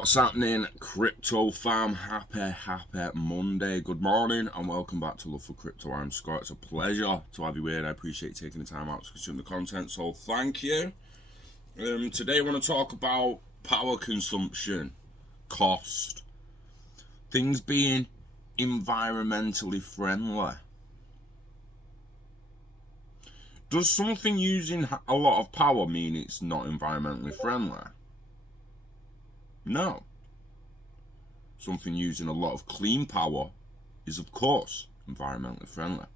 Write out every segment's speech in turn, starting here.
What's happening, crypto fam? Happy Monday. Good morning and welcome back to Love for Crypto. I'm Scott. It's a pleasure to have you here. I appreciate you taking the time out to consume the content, so thank you. Today I want to talk about power consumption, cost, things being environmentally friendly. Does something using a lot of power mean it's not environmentally friendly? No. Something using a lot of clean power is, of course, environmentally friendly.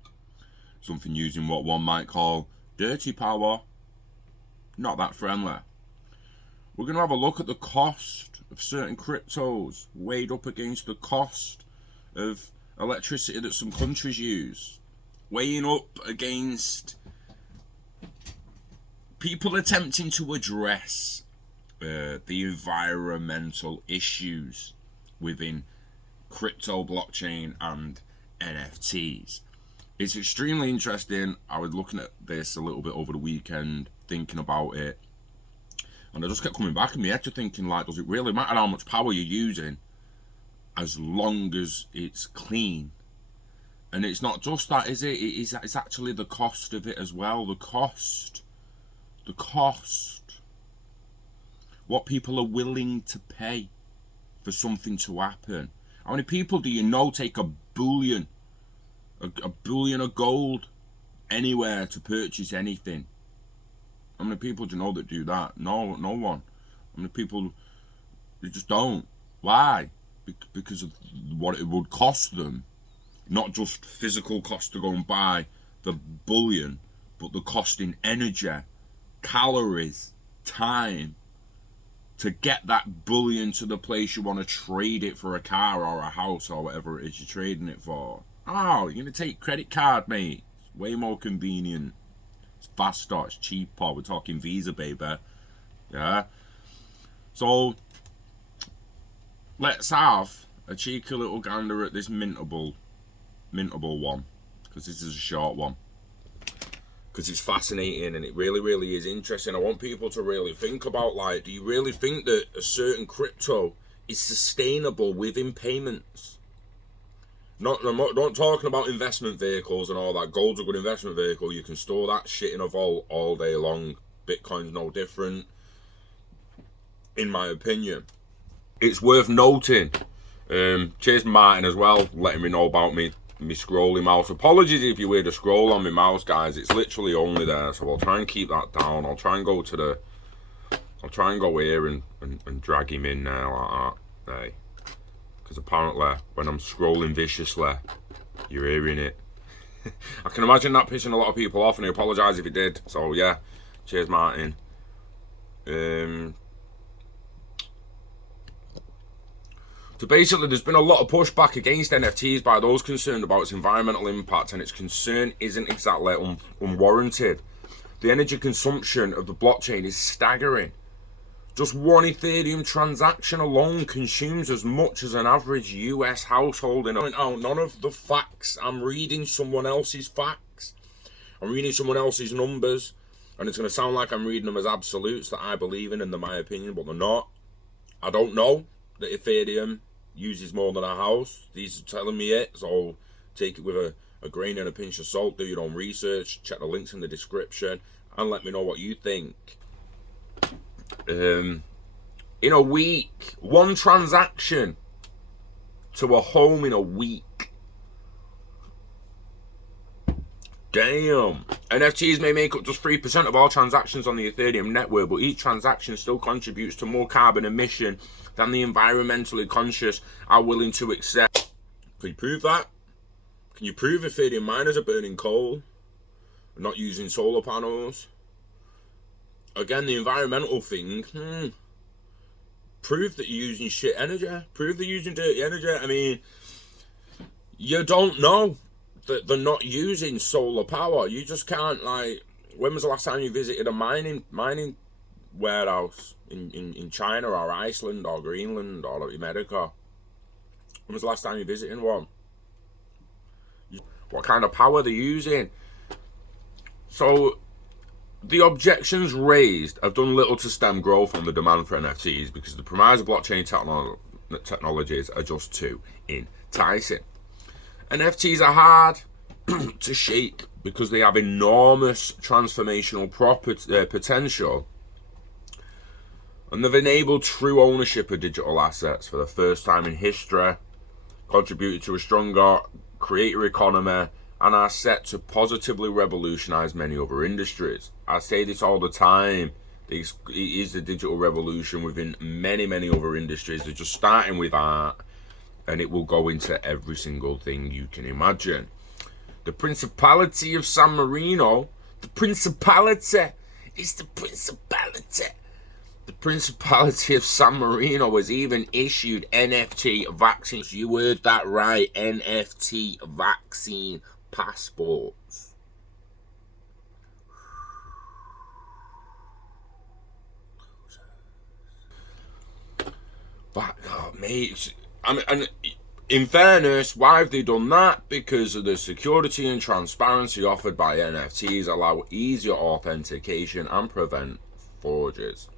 Something using what one might call dirty power, not that friendly. We're going to have a look at the cost of certain cryptos weighed up against the cost of electricity that some countries use, weighing up against people attempting to address the environmental issues within crypto, blockchain, and NFTs. It's extremely interesting. I was looking at this a little bit over the weekend, thinking about it, and I just kept coming back in my head to thinking, like, does it really matter how much power you're using as long as it's clean? And it's not just that, is it? It's actually the cost of it as well. The cost. What people are willing to pay for something to happen. How many people do you know take a bullion of gold anywhere to purchase anything? How many people do you know that do that? No one. How many people, they just don't? Why? Because of what it would cost them. Not just physical cost to go and buy the bullion, but the cost in energy, calories, time, to get that bullion to the place you want to trade it for a car or a house or whatever it is you're trading it for. Oh, you're going to take credit card, mate. It's way more convenient. It's faster, it's cheaper. We're talking Visa, baby. Yeah? So, let's have a cheeky little gander at this mintable one. Because this is a short one. Because it's fascinating and it really is interesting. I want people to really think about, like, do you really think that a certain crypto is sustainable within payments? I'm not talking about investment vehicles and all that. Gold's a good investment vehicle. You can store that shit in a vault all day long. Bitcoin's no different, in my opinion. It's worth noting. Cheers Martin as well, letting me know about me scrolling mouse. Apologies if you hear the scroll on my mouse, guys. It's literally only there, so I'll try and keep that down. I'll try and go here and drag him in there like that. Hey, because apparently when I'm scrolling viciously, you're hearing it. I can imagine that pissing a lot of people off, and I apologise if it did. So yeah, cheers Martin. So basically, there's been a lot of pushback against NFTs by those concerned about its environmental impact, and its concern isn't exactly unwarranted. The energy consumption of the blockchain is staggering. Just one Ethereum transaction alone consumes as much as an average US household. None of the facts. I'm reading someone else's facts. I'm reading someone else's numbers, and it's going to sound like I'm reading them as absolutes that I believe in and they're my opinion, but they're not. I don't know that Ethereum uses more than a house. These are telling me it, so take it with a grain and a pinch of salt. Do your own research, check the links in the description, and let me know what you think. In a week, one transaction to a home in a week. Damn. NFTs may make up just 3% of all transactions on the Ethereum network, but each transaction still contributes to more carbon emission than the environmentally conscious are willing to accept. Can you prove that? Can you prove Ethereum miners are burning coal and not using solar panels? Again, the environmental thing, prove that you're using shit energy. Prove they're using dirty energy. I mean, you don't know that they're not using solar power. You just can't, like, when was the last time you visited a mining warehouse in China or Iceland or Greenland or America? When was the last time you visited one? What kind of power they're using? So The objections raised have done little to stem growth on the demand for NFTs because the premise of blockchain technologies are just too enticing. NFTs are hard to shake because they have enormous transformational potential, and they've enabled true ownership of digital assets for the first time in history, contributed to a stronger creator economy, and are set to positively revolutionize many other industries. I say this all the time. It is the digital revolution within many, many other industries. They're just starting with art, and it will go into every single thing you can imagine. The Principality of San Marino, the Principality of San Marino has even issued NFT vaccines. You heard that right, NFT vaccine passports. But, oh, mate, and in fairness, why have they done that? Because of the security and transparency offered by NFTs allow easier authentication and prevent forgeries.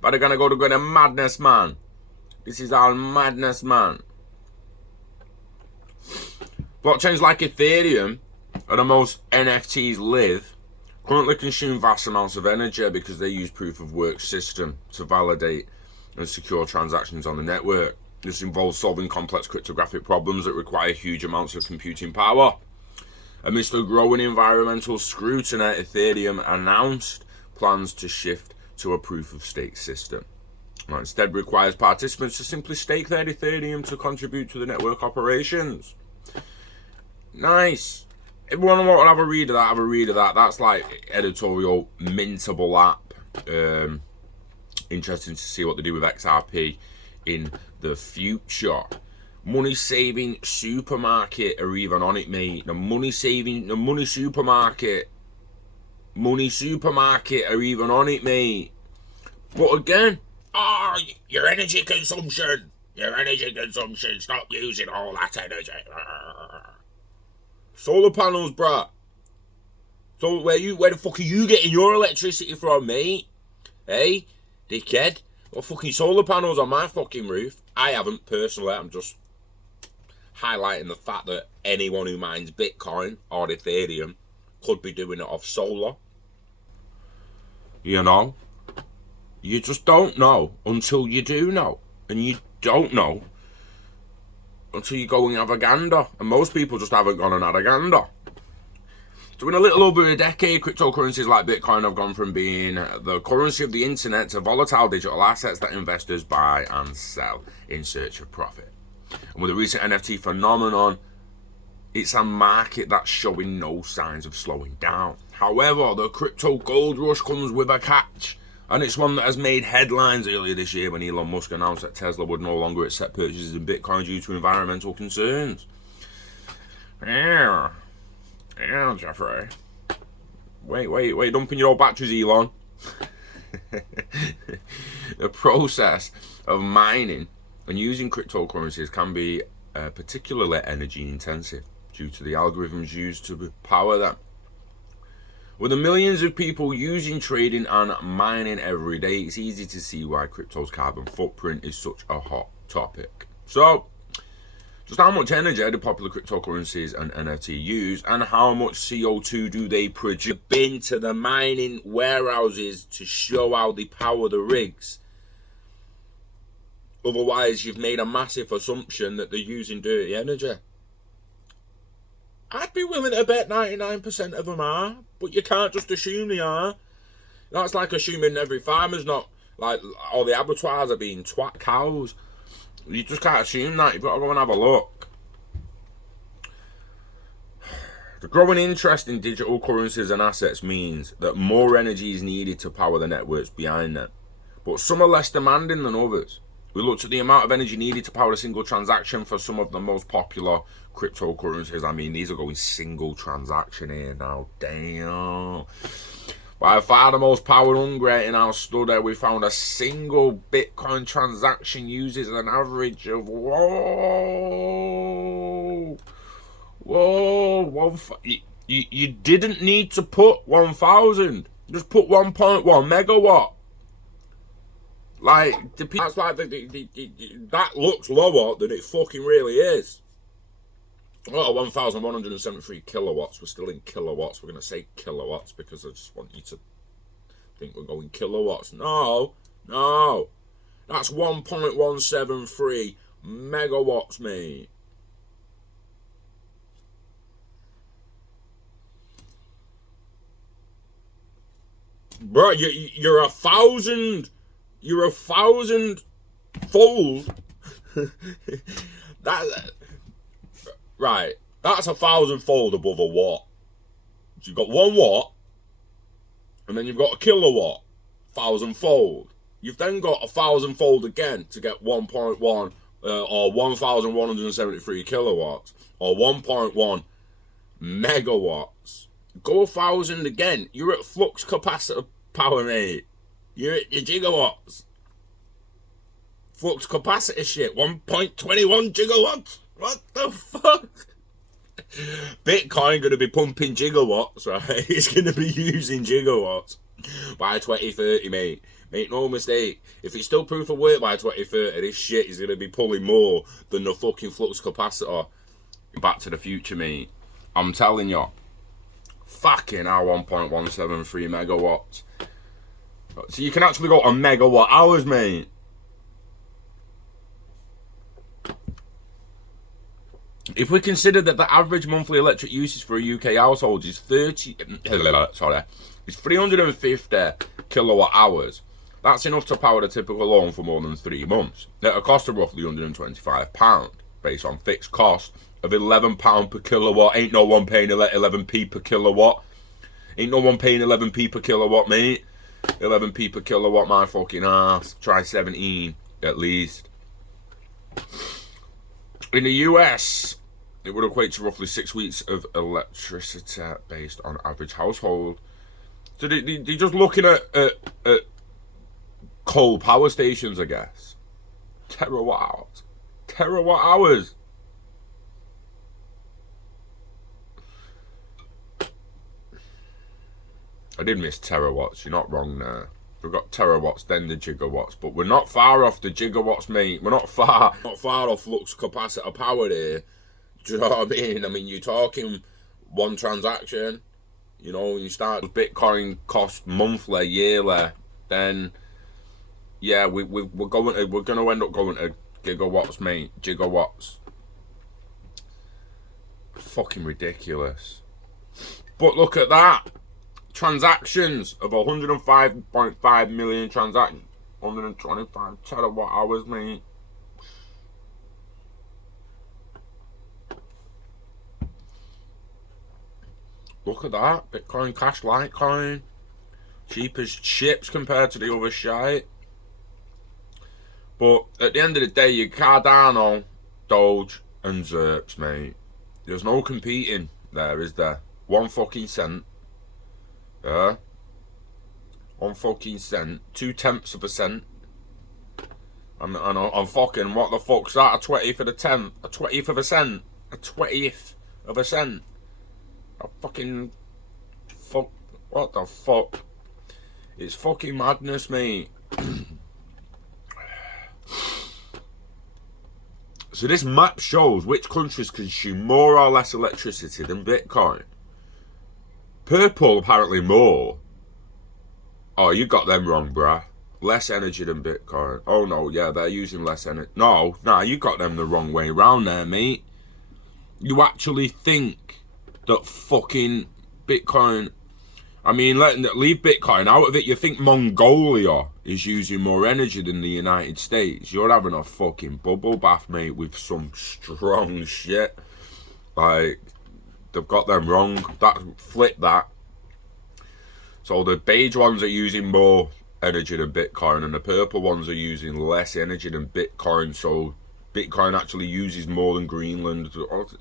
But they're gonna go to madness, man. This is all madness, man. Blockchains like Ethereum, are the most NFTs live, currently consume vast amounts of energy because they use proof of work system to validate and secure transactions on the network. This involves solving complex cryptographic problems that require huge amounts of computing power. Amidst the growing environmental scrutiny, Ethereum announced plans to shift to a proof-of-stake system. It instead requires participants to simply stake their Ethereum to contribute to the network operations. Nice. If you want to have a read of that, have a read of that. That's like editorial mintable app. Interesting to see what they do with XRP in the future. Money saving supermarket are even on it, mate. The money supermarket are even on it, mate. But again, your energy consumption, stop using all that energy. Solar panels, bruh. So where the fuck are you getting your electricity from, mate? Hey, dickhead. Got fucking solar panels on my fucking roof. I haven't personally. I'm just highlighting the fact that anyone who mines Bitcoin or Ethereum could be doing it off solar. You know? You just don't know until you do know. And you don't know until you go and have a gander. And most people just haven't gone and had a gander. So in a little over a decade, cryptocurrencies like Bitcoin have gone from being the currency of the internet to volatile digital assets that investors buy and sell in search of profit. And with the recent NFT phenomenon, it's a market that's showing no signs of slowing down. However, the crypto gold rush comes with a catch. And it's one that has made headlines earlier this year when Elon Musk announced that Tesla would no longer accept purchases in Bitcoin due to environmental concerns. Yeah, Jeffrey. Wait, dumping your old batteries, Elon. The process of mining and using cryptocurrencies can be particularly energy intensive due to the algorithms used to power them. With the millions of people using trading and mining every day, it's easy to see why crypto's carbon footprint is such a hot topic. So, just how much energy do popular cryptocurrencies and NFT use, and how much CO2 do they produce? I've been to the mining warehouses to show how they power the rigs. Otherwise, you've made a massive assumption that they're using dirty energy. I'd be willing to bet 99% of them are, but you can't just assume they are. That's like assuming every farmer's not, like, all the abattoirs are being twat cows. You just can't assume that. You've got to go and have a look. The growing interest in digital currencies and assets means that more energy is needed to power the networks behind them, but some are less demanding than others. We looked at the amount of energy needed to power a single transaction for some of the most popular cryptocurrencies. I mean, these are going single transaction here now. Damn. By far the most power hungry in our study, we found a single Bitcoin transaction uses an average of you didn't need to put 1,000. Just put 1.1 megawatt. Like, that's like that looks lower than it fucking really is. Oh, 1,173 kilowatts. We're still in kilowatts. We're going to say kilowatts because I just want you to think we're going kilowatts. No. That's 1.173 megawatts, mate. Bro, you're 1,000. You're 1,000 fold. Right. That's 1,000 fold above a watt. So you've got 1 watt, and then you've got a kilowatt, 1,000 fold. You've then got 1,000 fold again to get 1.1 or 1,173 kilowatts or 1.1 megawatts. Go 1,000 again. You're at flux capacitor power, mate. You're at your gigawatts. Flux capacitor shit. 1.21 gigawatts. What the fuck? Bitcoin going to be pumping gigawatts, right? It's going to be using gigawatts by 2030, mate. Make no mistake. If it's still proof of work by 2030, this shit is going to be pulling more than the fucking flux capacitor. Back to the future, mate. I'm telling you. Fucking hell, 1.173 megawatts. So you can actually go to megawatt hours, mate. If we consider that the average monthly electric usage for a UK household is 350 kilowatt hours, that's enough to power a typical home for more than 3 months at a cost of roughly £125, based on fixed cost of £11 per kilowatt. Ain't no one paying 11p per kilowatt. Ain't no one paying 11p per kilowatt, mate. 11p per kilowatt, my fucking ass. Try 17 at least. In the US, it would equate to roughly 6 weeks of electricity based on average household. So they're just looking at coal power stations, I guess. Terawatt hours. Terawatt hours. I did miss terawatts. You're not wrong there. We've got terawatts, then the gigawatts, but we're not far off the gigawatts, mate. We're not far off flux capacitor power here. Do you know what I mean? I mean, you're talking one transaction. You know, when you start with Bitcoin cost monthly, yearly, then yeah, we're going to end up going to gigawatts, mate. Gigawatts. Fucking ridiculous. But look at that. Transactions of 105.5 million transactions, 125 terawatt hours, mate. Look at that. Bitcoin Cash, Litecoin. Cheap as chips compared to the other shite. But at the end of the day, you Cardano, Doge, and Zerps, mate. There's no competing there, is there? 1 fucking cent. 1 fucking cent, 0.2%, and I'm fucking, what the fuck's that? A 20th of a tenth, a 20th of a cent, a 20th of a cent. A fucking fuck, what the fuck? It's fucking madness, mate. So this map shows which countries consume more or less electricity than Bitcoin. Purple, apparently more. Oh, you got them wrong, bruh. Less energy than Bitcoin. Oh, no, yeah, they're using less energy. No, nah, you got them the wrong way round there, mate. You actually think that fucking Bitcoin... I mean, leave Bitcoin out of it. You think Mongolia is using more energy than the United States. You're having a fucking bubble bath, mate, with some strong shit. Like... They've got them wrong. Flip that. So the beige ones are using more energy than Bitcoin, and the purple ones are using less energy than Bitcoin. So Bitcoin actually uses more than Greenland.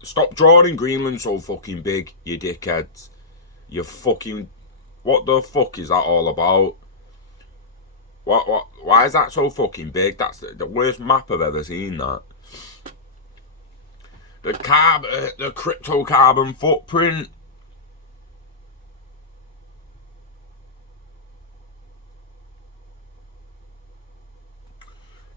Stop drawing Greenland so fucking big, you dickheads. You fucking What the fuck is that all about? Why is that so fucking big? That's the worst map I've ever seen, that. The crypto carbon footprint.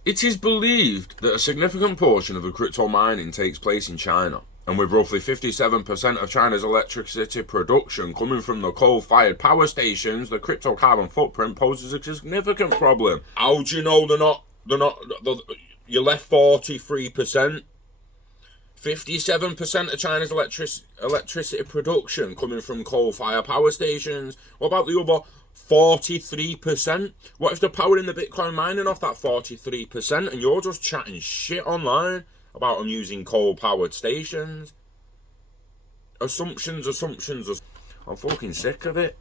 It is believed that a significant portion of the crypto mining takes place in China, and with roughly 57% of China's electricity production coming from the coal-fired power stations, the crypto carbon footprint poses a significant problem. How do you know you're left 43%? 57% of China's electricity production coming from coal-fired power stations. What about the other 43%? What if they're powering the Bitcoin mining off that 43% and you're just chatting shit online about them using coal-powered stations? Assumptions. I'm fucking sick of it.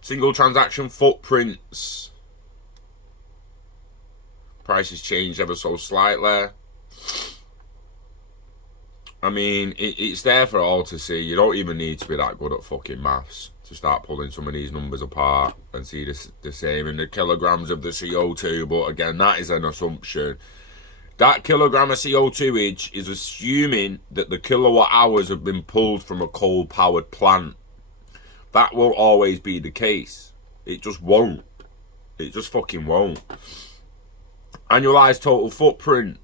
Single transaction footprints. Prices changed ever so slightly. I mean, it's there for all to see. You don't even need to be that good at fucking maths to start pulling some of these numbers apart and see the same in the kilograms of the CO2. But again, that is an assumption. That kilogram of CO2 is assuming that the kilowatt hours have been pulled from a coal-powered plant. That will always be the case. It just won't. It just fucking won't. Annualized total footprint.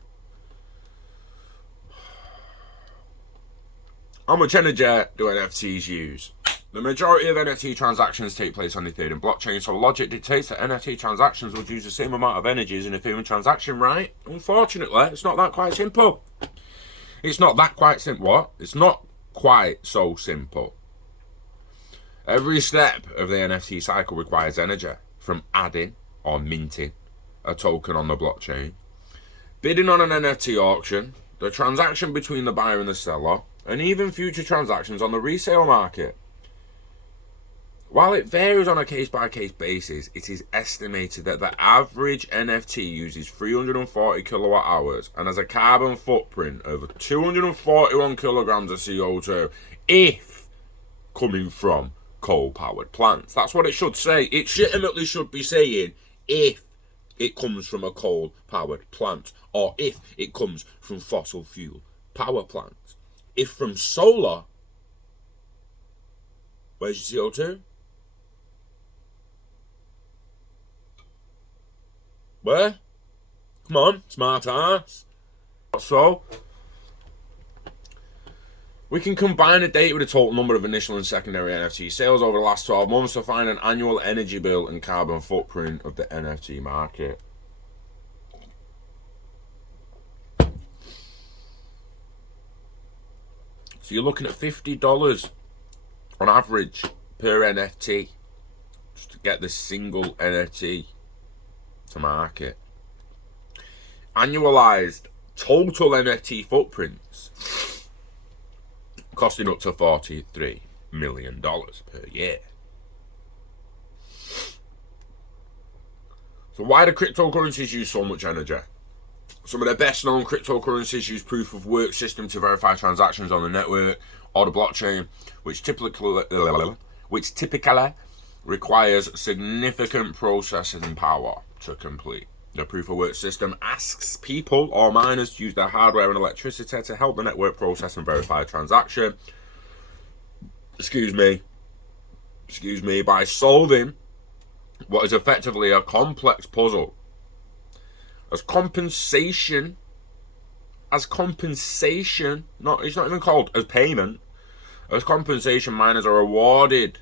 How much energy do NFTs use? The majority of NFT transactions take place on the Ethereum blockchain, so logic dictates that NFT transactions would use the same amount of energy as an Ethereum transaction, right? Unfortunately, it's not that quite simple. It's not that quite simple. What? It's not quite so simple. Every step of the NFT cycle requires energy, from adding or minting a token on the blockchain, bidding on an NFT auction, the transaction between the buyer and the seller, and even future transactions on the resale market. While it varies on a case-by-case basis, it is estimated that the average NFT uses 340 kilowatt hours and has a carbon footprint of 241 kilograms of CO2 if coming from coal-powered plants. That's what it should say. It legitimately should be saying if it comes from a coal-powered plant or if it comes from fossil fuel power plants. If from solar, where's your CO2? Where? Come on, smart ass. So, we can combine the data with the total number of initial and secondary NFT sales over the last 12 months to find an annual energy bill and carbon footprint of the NFT market. So you're looking at $50 on average per NFT just to get this single NFT to market. Annualized total NFT footprints costing up to $43 million per year. So why do cryptocurrencies use so much energy? Some of the best known cryptocurrencies use proof of work system to verify transactions on the network or the blockchain, which typically requires significant processing power to complete. The proof of work system asks people or miners to use their hardware and electricity to help the network process and verify a transaction. By solving what is effectively a complex puzzle. As compensation, it's not even called as payment. As compensation, miners are awarded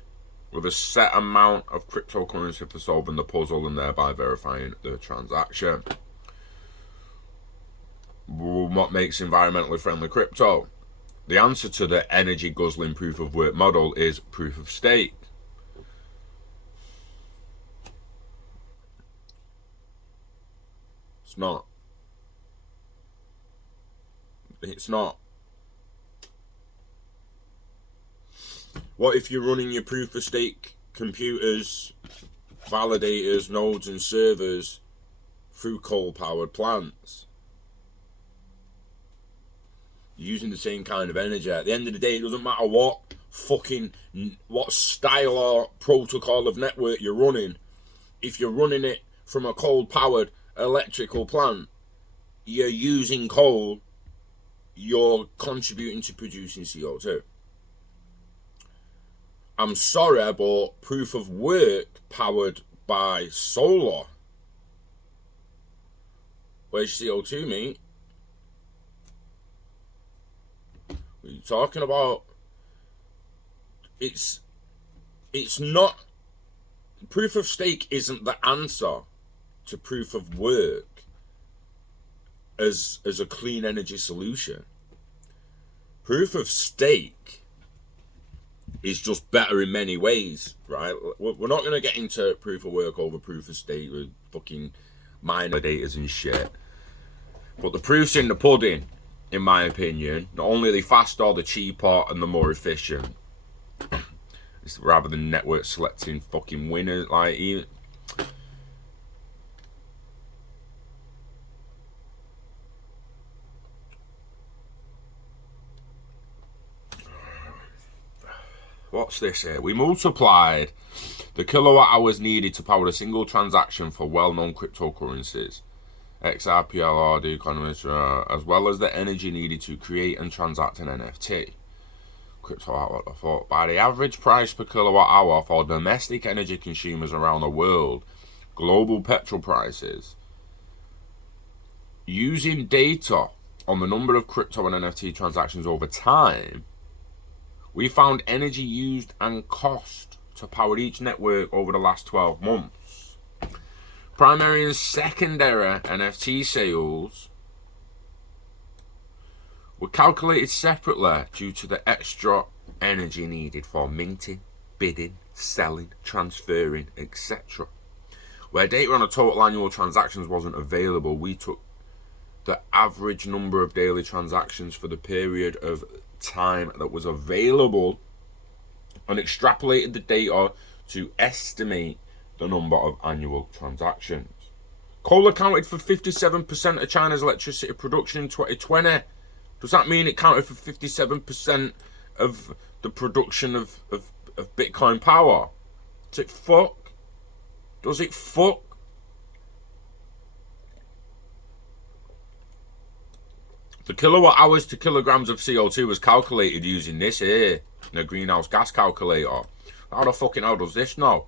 with a set amount of cryptocurrency for solving the puzzle and thereby verifying the transaction. What makes environmentally friendly crypto? The answer to the energy guzzling proof of work model is proof of stake. It's not. What if you're running your proof of stake computers, validators, nodes and servers through coal-powered plants? You're using the same kind of energy. At the end of the day, it doesn't matter what fucking what style or protocol of network you're running. If you're running it from a coal-powered electrical plant, you're using coal, you're contributing to producing CO2. I'm sorry, but proof of work powered by solar, where's CO2, mate? What are you talking about? It's not, proof of stake isn't the answer to proof of work as a clean energy solution. Proof of stake is just better in many ways, right? We're not going to get into proof of work over proof of stake with fucking miner validators and shit. But the proof's in the pudding, in my opinion. Not only are they faster, the cheaper, and the more efficient. It's rather than network selecting fucking winners, like even. What's this here? We multiplied the kilowatt hours needed to power a single transaction for well-known cryptocurrencies, XRP, the economist, as well as the energy needed to create and transact an NFT. Crypto outlet, I thought, by the average price per kilowatt hour for domestic energy consumers around the world, global petrol prices, using data on the number of crypto and NFT transactions over time, we found energy used and cost to power each network over the last 12 months. Primary and secondary NFT sales were calculated separately due to the extra energy needed for minting, bidding, selling, transferring, etc. Where data on a total annual transactions wasn't available, we took the average number of daily transactions for the period of time that was available and extrapolated the data to estimate the number of annual transactions. Coal accounted for 57% of China's electricity production in 2020. Does that mean it counted for 57% of the production of Bitcoin power? Does it fuck? Does it fuck? The kilowatt hours to kilograms of CO2 was calculated using this here, the greenhouse gas calculator. How the fucking hell does this know?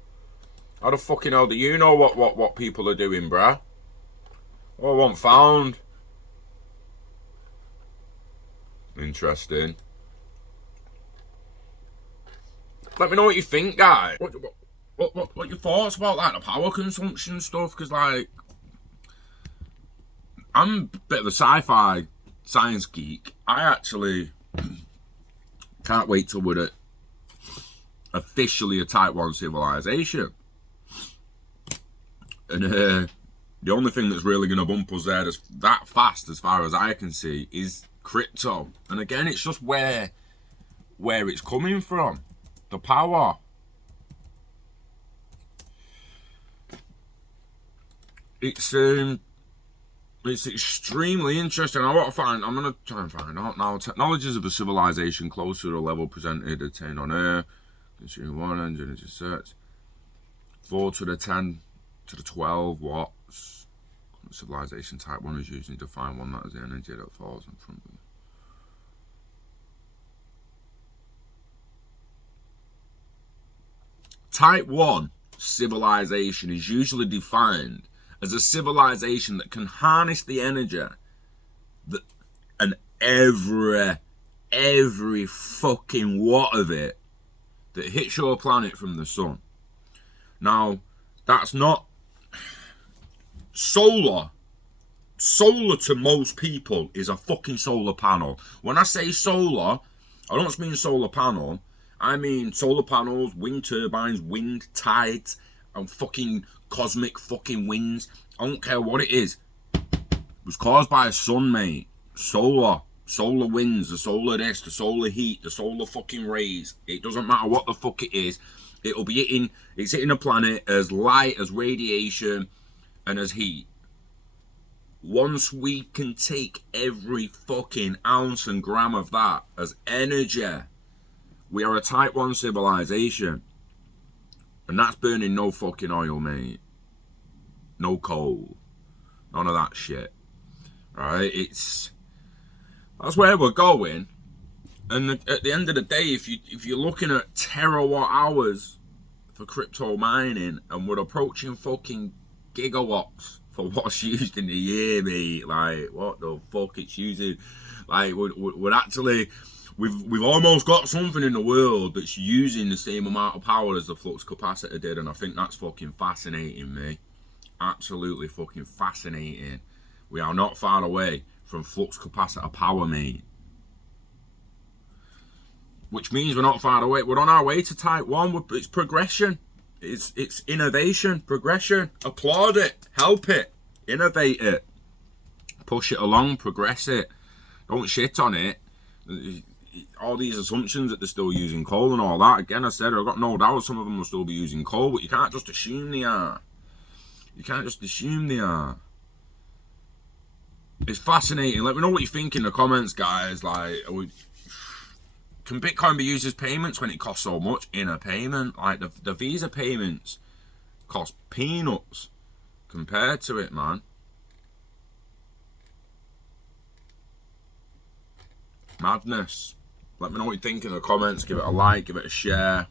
How the fucking hell do you know what people are doing, bruh? Oh, I wasn't found. Interesting. Let me know what you think, guys. What your thoughts about like the power consumption stuff? Because like, I'm a bit of a sci-fi science geek. I actually can't wait till we're officially a Type 1 civilization. And the only thing that's really going to bump us there that fast, as far as I can see, is crypto. And again, it's just where it's coming from. The power. It's extremely interesting. I'm going to try and find out now. Technologies of a civilization close to the level presented attained on Earth. Consuming 1 energy search. 4 to the 10 to the 12 watts. Civilization Type 1 is usually defined one that is the energy that falls in front of them. Type 1 civilization is usually defined as a civilization that can harness the energy and every fucking watt of it that hits your planet from the sun. Now, that's not solar. Solar to most people is a fucking solar panel. When I say solar, I don't just mean solar panel. I mean solar panels, wind turbines, wind, tides, and fucking cosmic fucking winds. I don't care what it is. It was caused by a sun, mate. Solar winds, the solar this, the solar heat, the solar fucking rays. It doesn't matter what the fuck it is. It's hitting a planet as light, as radiation, and as heat. Once we can take every fucking ounce and gram of that as energy, We are a type 1 civilization. And that's burning no fucking oil, mate. No coal. None of that shit. Right? That's where we're going. And at the end of the day, if you're looking at terawatt hours for crypto mining, and we're approaching fucking gigawatts for what's used in the year, mate. Like, what the fuck it's using? Like, we're actually, we've almost got something in the world that's using the same amount of power as the flux capacitor did, and I think that's fucking fascinating, me. Absolutely fucking fascinating. We are not far away from flux capacitor power, mate. Which means we're not far away. We're on our way to type 1. It's progression. It's innovation, progression. Applaud it. Help it. Innovate it. Push it along. Progress it. Don't shit on it. All these assumptions that they're still using coal and all that. Again, I said, I've got no doubt some of them will still be using coal, but you can't just assume they are. You can't just assume they are. It's fascinating. Let me know what you think in the comments, guys. Like, can Bitcoin be used as payments when it costs so much in a payment? Like, the Visa payments cost peanuts compared to it, man. Madness. Let me know what you think in the comments. Give it a like, give it a share.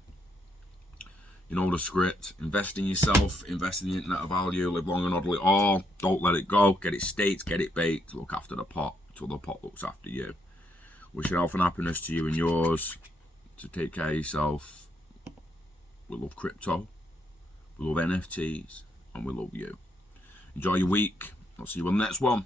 You know the script. Invest in yourself, invest in the internet of value, live long and hodl it all. Don't let it go. Get it staked, get it baked. Look after the pot till the pot looks after you. Wishing health and happiness to you and yours. To take care of yourself. We love crypto. We love NFTs. And we love you. Enjoy your week. I'll see you on the next one.